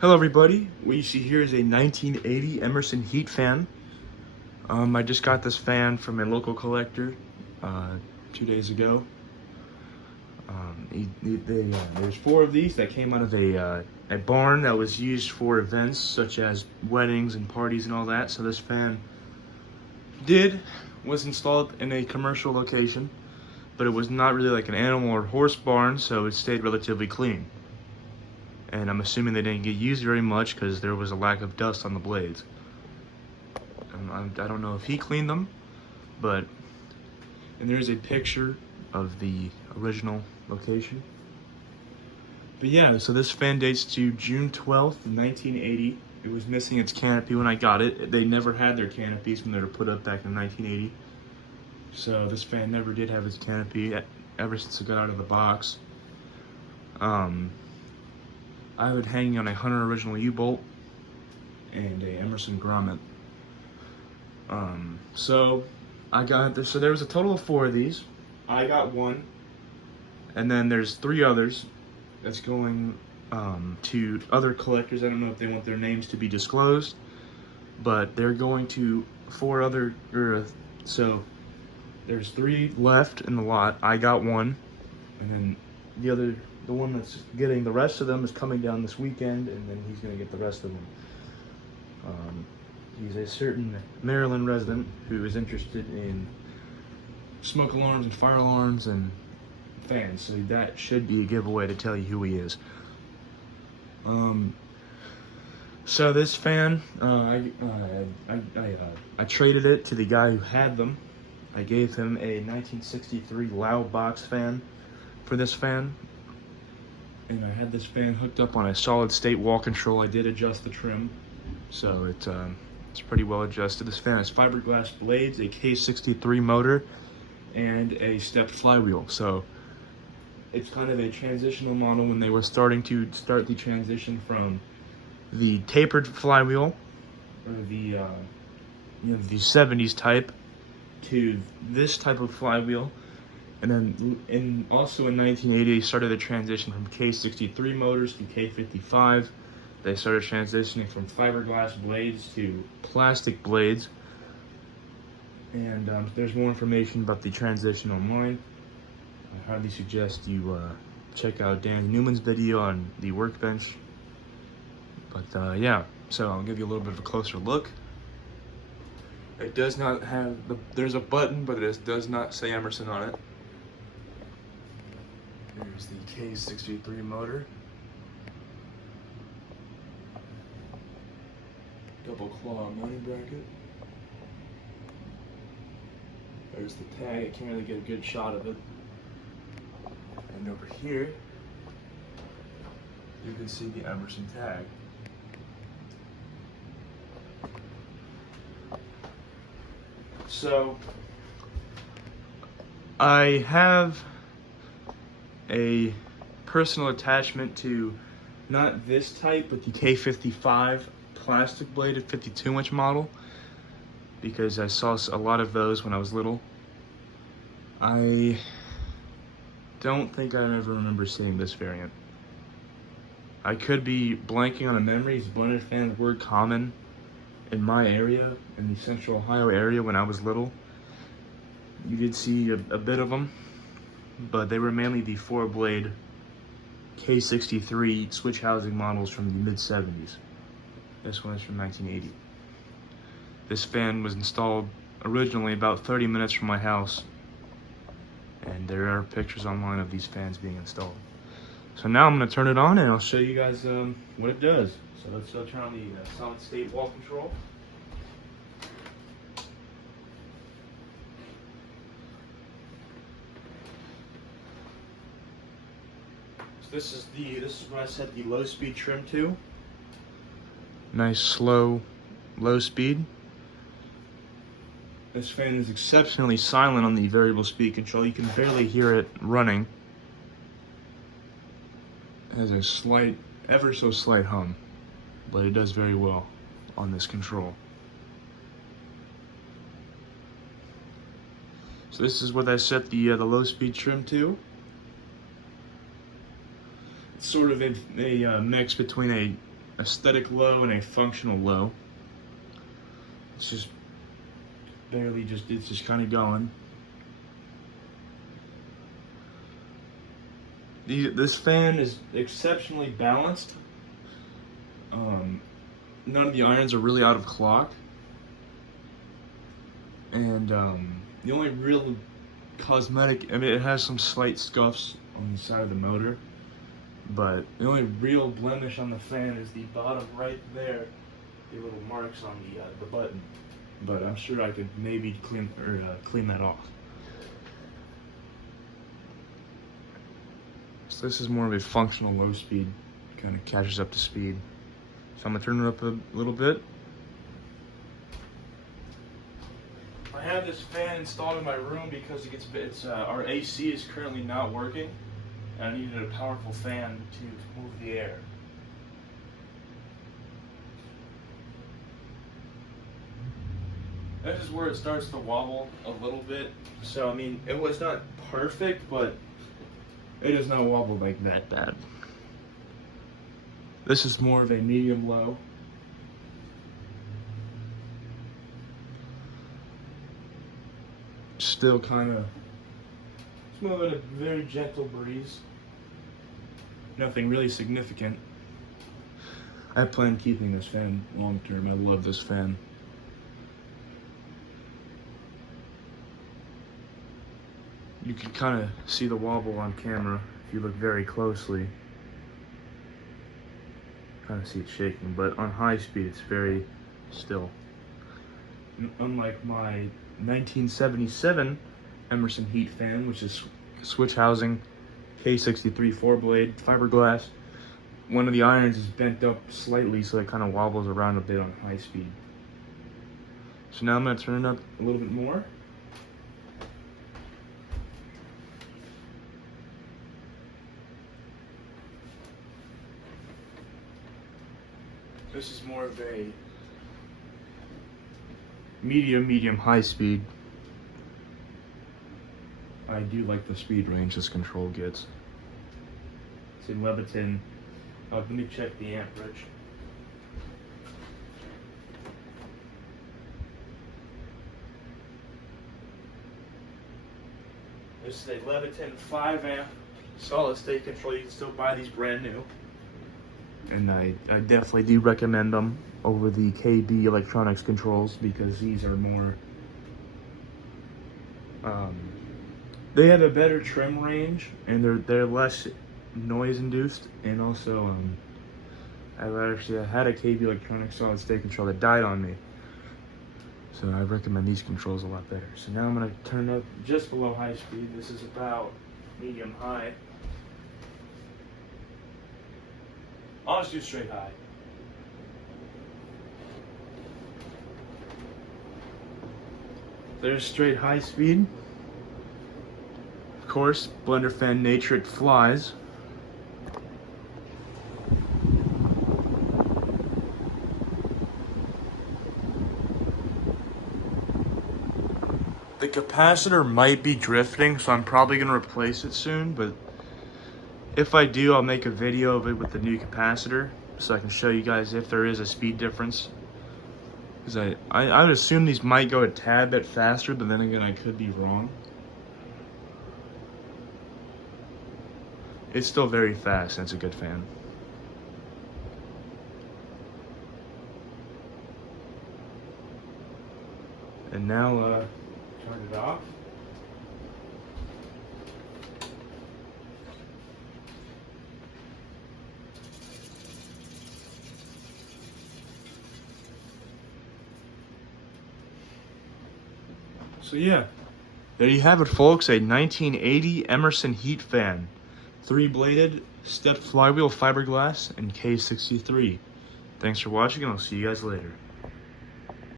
Hello everybody, what you see here is a 1980 Emerson heat fan. I just got this fan from a local collector 2 days ago. There's 4 of these that came out of a barn that was used for events such as weddings and parties and all that. So this fan was installed in a commercial location, but it was not really like an animal or horse barn, so it stayed relatively clean. And I'm assuming they didn't get used very much because there was a lack of dust on the blades. I don't know if he cleaned them, and there's a picture of the original location. But yeah, so this fan dates to June 12th, 1980. It was missing its canopy when I got it. They never had their canopies when they were put up back in 1980. So this fan never did have its canopy ever since it got out of the box. I have it hanging on a Hunter original U-bolt and a Emerson grommet. So there was a total of 4 of these. I got 1, and then there's 3 others that's going to other collectors. I don't know if they want their names to be disclosed, but they're going to 4 other, so there's 3 left in the lot. I got 1, and then the one that's getting the rest of them is coming down this weekend, and then he's going to get the rest of them. He's a certain Maryland resident who is interested in smoke alarms and fire alarms and fans, so that should be a giveaway to tell you who he is. So this fan, I traded it to the guy who had them. I gave him a 1963 Loud box fan for this fan. And I had this fan hooked up on a solid state wall control. I did adjust the trim, so it's pretty well adjusted. This fan has Fiberglass Blades, a K63 motor, and a stepped flywheel. So it's kind of a transitional model when they were starting to start the transition from the tapered flywheel, or the 70s type, to this type of flywheel. And then also in 1980, they started the transition from K63 motors to K55. They started transitioning from fiberglass blades to plastic blades. And there's more information about the transition online. I highly suggest you check out Dan Newman's video on the workbench. But yeah, so I'll give you a little bit of a closer look. It does not have, there's a button, but it does not say Emerson on it. Here's the K63 motor. Double claw mounting bracket. There's the tag. I can't really get a good shot of it. And over here, you can see the Emerson tag. So, I have a personal attachment to not this type, but the K55 plastic bladed 52-inch model, because I saw a lot of those when I was little. I don't think I ever remember seeing this variant. I could be blanking on a memory. Blended fans were common in my area, in the Central Ohio area when I was little. You did see a bit of them, but they were mainly the 4-blade K63 switch housing models from the mid-70s. This one is from 1980. This fan was installed originally about 30 minutes from my house, and there are pictures online of these fans being installed. So now I'm going to turn it on and I'll show you guys what it does. So let's turn on the solid state wall control. This is what I set the low speed trim to. Nice slow, low speed. This fan is exceptionally silent on the variable speed control. You can barely hear it running. It has a slight, ever so slight hum, but it does very well on this control. So this is what I set the low speed trim to. It's sort of a mix between aesthetic low and a functional low. It's just barely it's just kind of going. This fan is exceptionally balanced. None of the irons are really out of clock. And the only real cosmetic, I mean, it has some slight scuffs on the side of the motor, but the only real blemish on the fan is the bottom right there, the little marks on the button. But I'm sure I could maybe clean that off. So this is more of a functional low speed, kind of catches up to speed. So I'm gonna turn it up a little bit. I have this fan installed in my room because our AC is currently not working, and I needed a powerful fan to move the air. This is where it starts to wobble a little bit. So I mean, it was not perfect, but it does not wobble like that bad. This is more of a medium low. Still kind of, it's moving a very gentle breeze. Nothing really significant. I plan keeping this fan long term. I love this fan. You can kind of see the wobble on camera if you look very closely. Kind of see it shaking, but on high speed it's very still. Unlike my 1977 Emerson heat fan, which is switch housing, K63 4-blade, fiberglass, one of the irons is bent up slightly, so it kind of wobbles around a bit on high speed. So now I'm going to turn it up a little bit more. This is more of a medium high speed. I do like the speed range this control gets. It's in Leviton. Let me check the amperage. This is a Leviton 5 amp solid state control. You can still buy these brand new. And I definitely do recommend them over the KB electronics controls because these are more, they have a better trim range and they're less noise induced, and also I had a KB electronics solid state control that died on me, so I recommend these controls a lot better. So now I'm going to turn up just below high speed. This is about medium high. I'll just do straight high. There's straight high speed. Of course, blender fan nature, it flies. The capacitor might be drifting, so I'm probably going to replace it soon, but if I do, I'll make a video of it with the new capacitor so I can show you guys if there is a speed difference. Because I would assume these might go a tad bit faster, but then again, I could be wrong. It's still very fast, and it's a good fan. And now, turn it off. So yeah, there you have it, folks, a 1980 Emerson heat fan. 3-bladed, stepped flywheel fiberglass, and K63. Thanks for watching, and I'll see you guys later.